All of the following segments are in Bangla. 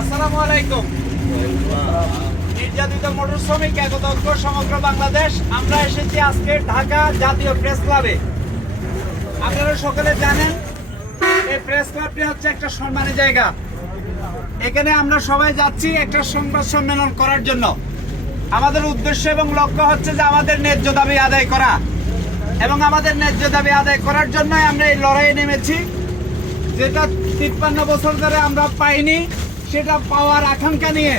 আসসালামু আলাইকুম। নির্যাতিত মোটর শ্রমিক একতা ঐক্য সমগ্র বাংলাদেশ, আমরা এসেছি আজকে ঢাকা জাতীয় প্রেস ক্লাবে। আপনারা সকলে জানেন এই প্রেস ক্লাবটি হচ্ছে একটা সম্মানী জায়গা। এখানে আমরা সবাই যাচ্ছি একটা সংবাদ সম্মেলন করার জন্য। আমাদের উদ্দেশ্য এবং লক্ষ্য হচ্ছে যে আমাদের ন্যায্য দাবি আদায় করা, এবং আমাদের ন্যায্য দাবি আদায় করার জন্যই আমরা এই লড়াইয়ে নেমেছি। যেটা 53 বছর ধরে আমরা পাইনি, সেটা পাওয়ার আকাঙ্ক্ষা নিয়ে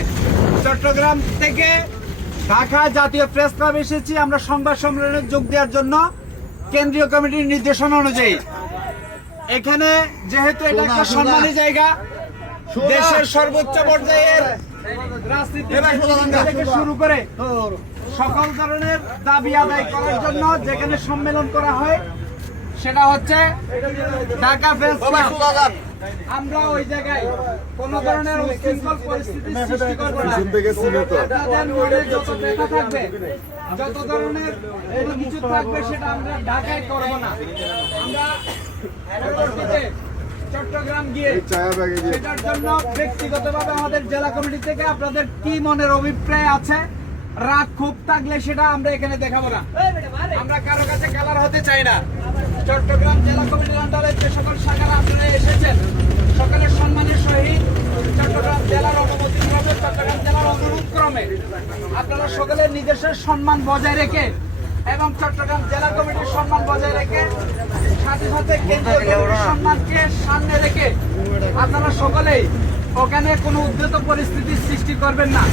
চট্টগ্রাম থেকে ঢাকা জাতীয় প্রেস ক্লাব এসেছি আমরা সংবাদ সম্মেলনে যোগ দেওয়ার জন্য। কেন্দ্রীয় কমিটির নির্দেশনা অনুযায়ী এখানে যেহেতু এটা একটা সম্মানী জায়গা, দেশের সর্বোচ্চ পর্যায়ের রাজনীতি থেকে শুরু করে সকল ধরনের দাবি আদায় করার জন্য যেখানে সম্মেলন করা হয় সেটা হচ্ছে ঢাকা প্রেস ক্লাব। আমরা ওই জায়গায় কোন ধরনের উচ্ছৃঙ্খল পরিস্থিতি সৃষ্টি করব না। আপনাদের মনে যত ব্যথা থাকবে, যত ধরনের কোনো কিছু থাকবে, সেটা আমরা ঢাকায় করব না। আমরা পরবর্তীতে চট্টগ্রাম গিয়ে সেটার জন্য ব্যক্তিগতভাবে আমাদের জেলা কমিটি থেকে আপনাদের কি মনের অভিপ্রায় আছে, রাগ খুব থাকলে সেটা আমরা এখানে দেখাবো না। আমরা কারো কাছে কালার হতে চাই না। চট্টগ্রাম জেলা কমিটির আন্ডারে যে সকল শাখারা আপনারা এসেছেন, সকলের সম্মানের সহিত চট্টগ্রাম জেলার অনুমতি ক্রমে, চট্টগ্রাম জেলার অনুরোধ ক্রমে আপনারা সকলের নিজস্ব সম্মান বজায় রেখে এবং চট্টগ্রাম জেলা কমিটির সম্মান বজায় রেখে সাথে সাথে কেন্দ্রীয় কমিটির সম্মানকে সামনে রেখে আপনারা সকলেই ওখানে কোনো উদ্যত পরিস্থিতির সৃষ্টি করবেন না।